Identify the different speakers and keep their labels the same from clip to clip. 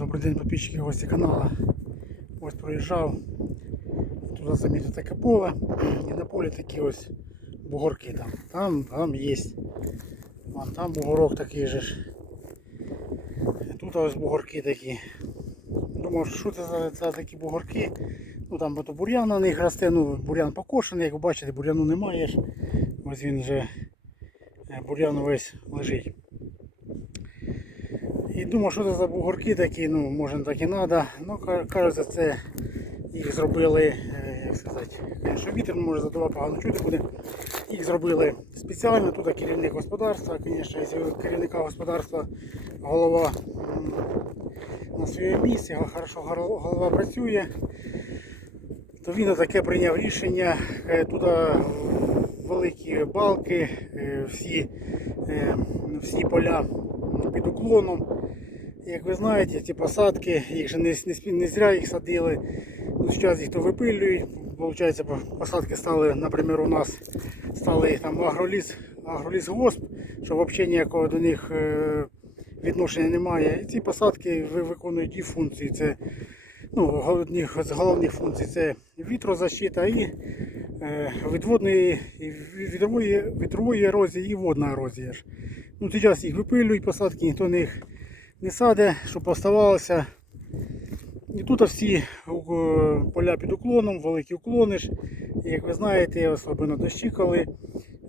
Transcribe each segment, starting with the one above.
Speaker 1: Добрий день, підписчики гості каналу. Ось проїжджав. Туди замітив таке поле. І на полі такі ось бугорки там. Там, там є. Вон там бугорок такий же ж. Тут ось бугорки такі. Думав, що це за, за такі бугорки. Ну там бо то бур'ян на них росте, ну бур'ян покошений, як ви бачите, бур'яну немає. Ось він вже е, бур'ян весь лежить. І думав, що це за бугорки такі, ну може так і треба. Ну ка- кажуть, це їх зробили, е, як сказати, звісно, вітер може задавати погано чути буде. Їх зробили спеціально. Тут керівник господарства, звісно, якщо керівника господарства голова на своєму місці, хорошо голова працює, то він таке прийняв рішення е, туди великі балки, е, всі, е, всі поля під уклоном. Як ви знаєте, ці посадки, їх же не, не, не зря їх садили. Ну, зараз їх то випилюють. Получається, посадки стали, наприклад, у нас стали там агроліс, агроліс госп, що взагалі ніякого до них е, відношення немає. І ці посадки виконують і функції. Це ну, з головних функцій це вітрозащита і е, відводної, вітрової, вітрової ерозії і водна ерозія. Ну, зараз їх випилюють, посадки ніхто них не саде, щоб оставалося. І тут всі е, поля під уклоном, великі уклони ж. Як ви знаєте, особливо дощі, коли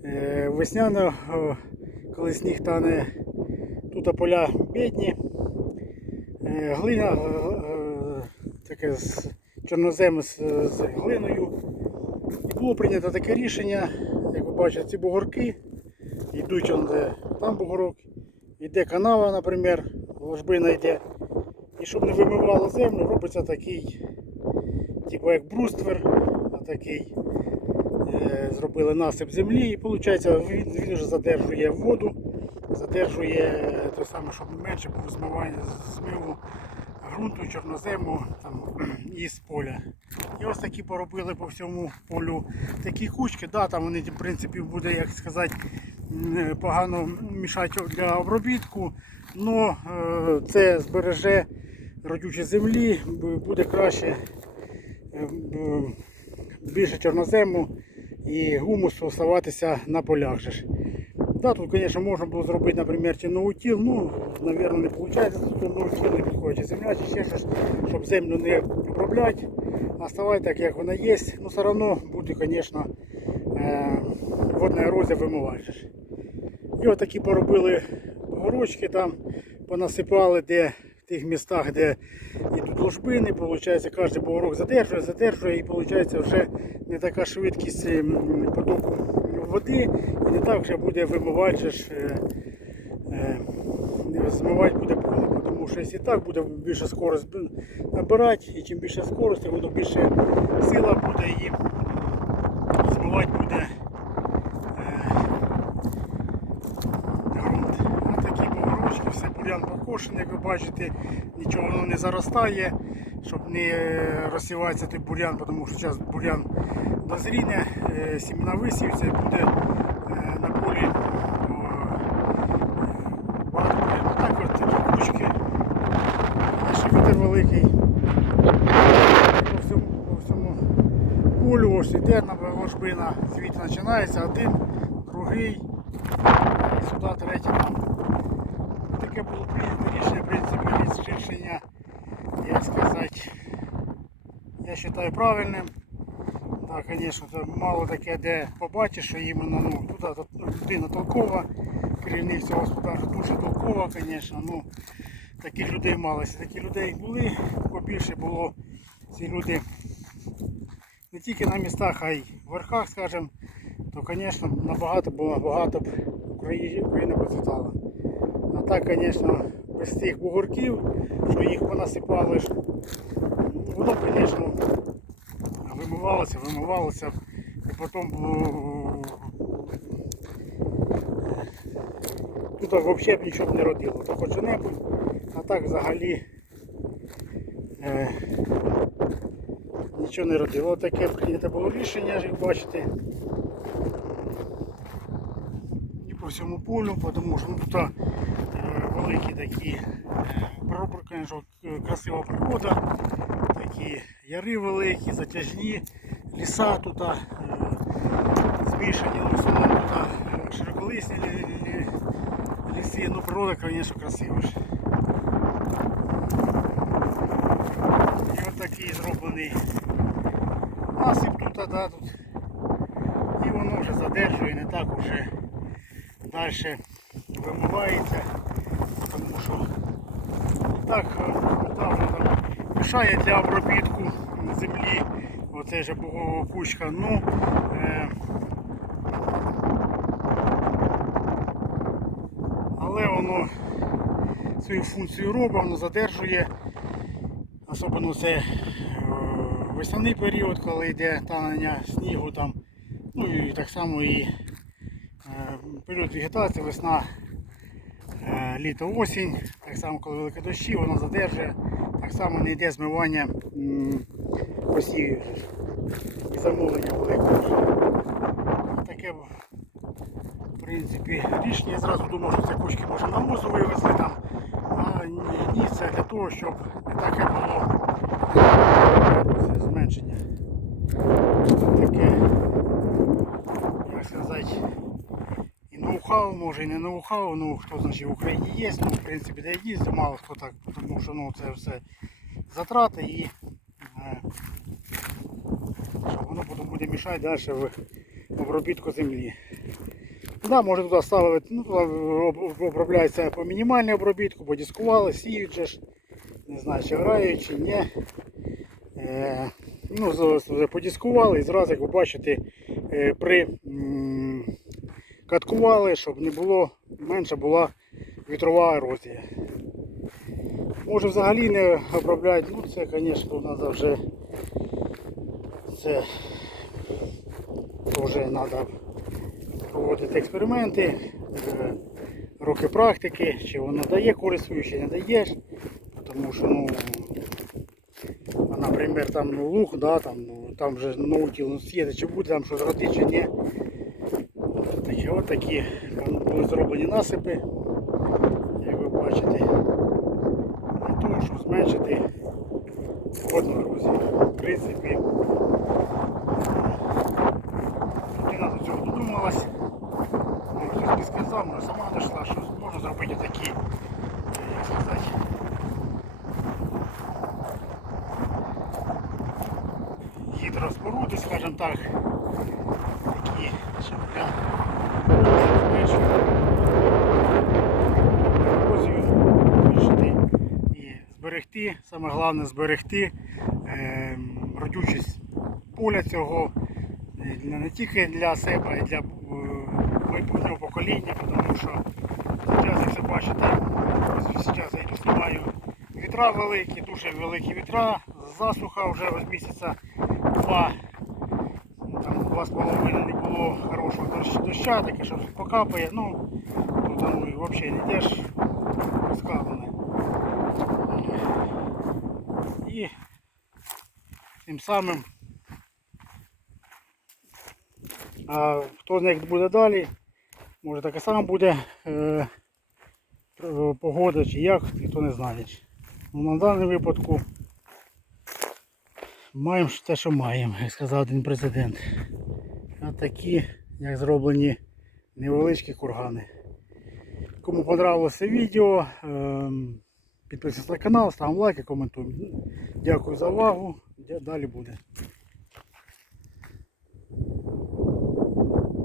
Speaker 1: е, весняно, е, коли сніг тане, тут поля бідні, глина, таке з чорнозем з, з глиною. І було прийнято таке рішення, як ви бачите, ці бугорки йдуть он, там бугорок, йде канава, наприклад, ложбина йде. І щоб не вимивало землю, робиться такий, типу як бруствер, такий. Е, зробили насип землі і виходить, він, він вже задержує воду, задержує те саме, щоб менше було змивання змиву ґрунту, чорнозему там, із поля. І ось такі поробили по всьому полю такі кучки. Да, там вони в принципі буде, як сказати, погано мішати для обробітку, але це збереже родючі землі, буде краще е, більше чорнозему і гумусу оставатися на полях. же ж. Да, тут, звісно, можна було зробити, наприклад, тіноутіл, ну, мабуть, не виходить, тут не підходить земля, чи ще щось, щоб землю не обробляти, оставати так, як вона є. Ну, все одно буде, звісно, е, водна ерозія вимивати. І отакі поробили горочки там, понасипали, де в тих містах, де йдуть ложбини, виходить, кожен бугорок задержує, задержує, і виходить вже не така швидкість ем, потоку води, і не так вже буде вимивати, е, е, змивати буде поле. Тому що якщо так буде більше скорость набирати, і чим більше скорості, воно більше сила буде і змивати буде. е, ґрунт. А такі погорочки, все бурян покошений, як ви бачите, нічого воно не заростає, щоб не розсівається той бурян, тому що зараз бурян дозріне, е, сімена висіються і буде е, на полі багато буряну. Так от такі кучки. Ще вітер великий. По всьому, по всьому полю ось іде на ложбина, звідти починається один, другий сюди третє там. Таке було прийнято рішення, в рішення, як сказати, я вважаю правильним. Так, звісно, мало таке, де побачиш, що іменно ну, тут тут людина толкова, керівник цього господарства дуже толкова, звісно. Ну, таких людей малося. Такі людей були, побільше було ці люди не тільки на містах, а й в верхах, скажімо, то, звісно, набагато було багато б Україна процвітала. А так, звісно, без тих бугорків, що їх понасипали, воно, звісно, вимивалося, вимивалося, і потім тут взагалі б нічого б не родило, то хоч небудь, а так взагалі е, нічого не родило. Таке прийнято було рішення, як бачите. І по всьому полю, тому що ну, тут великі такі е, звісно, красива природа. Такі яри великі, затяжні, ліса тут, е, змішані в тут широколисні лі- лі- ліси. Ну, природа, звісно, красива. І от такий зроблений насип тут, да, тут. І воно вже задержує, не так уже далі вимивається, що так там, там мішає для обробітку землі. Оце ж кучка. Ну, е, але воно свою функцію робить, воно задержує. Особливо це е, весняний період, коли йде танення снігу там. Ну і так само і е, період вегетації, весна, літо, осінь. Так само, коли великі дощі, воно задержує. Так само не йде змивання посівів і замовлення великого. Таке в принципі рішення. Я зразу думав, що це кучки можна на навозу вивезли там. А ні, це для того, щоб не так як було це зменшення. Таке, як сказати, і ноу-хау, може не ноу-хау, ну хто значить в Україні є, ну в принципі де їздить, мало хто так, тому що ну це все затрати і е, воно потім буде мішати далі в обробітку землі. Да, може туди ставити, ну туди обробляється по мінімальній обробітку, бо дискували, сіють же ж. Не знаю, чи грають, чи ні. Е, ну, подіскували і зразу, як ви бачите, е, при каткували, щоб не було, менша була вітрова ерозія. Може взагалі не обробляють, ну це, звісно, треба вже це вже треба проводити експерименти, е, роки практики, чи воно дає користь чи не дає. Тому що, ну, наприклад, там ну, луг, да, там, ну, там вже наутіл ну, сіяти, чи буде там щось родити, чи ні. От такі, були зроблені насипи, як ви бачите, для того, щоб зменшити водну ерозію. В принципі, людина до цього додумалась. Хтось не сказав, може сама знайшла, що можна зробити такі, як сказати, гідроспоруди, скажімо так, такі, щоб для зберегти, саме головне зберегти е, родючість поля цього е, не тільки для себе, а й для е, майбутнього покоління, тому що зараз, як ви бачите, зараз я знімаю вітра великі, дуже великі вітра, засуха вже ось місяця два. Два з половиною не було хорошого дощ- доща, таке, що покапає, ну ну, і взагалі не йдеш розкапане. І тим самим а хто знає, як буде далі, може таке саме буде е, погода чи як, ніхто не знає. Ну, на даний випадку маємо те, що маємо, як сказав один президент. А такі, як зроблені невеличкі кургани. Кому понравилося відео, ем, підписуйтесь на канал, ставимо лайки, коментуємо. Дякую за увагу. Далі буде.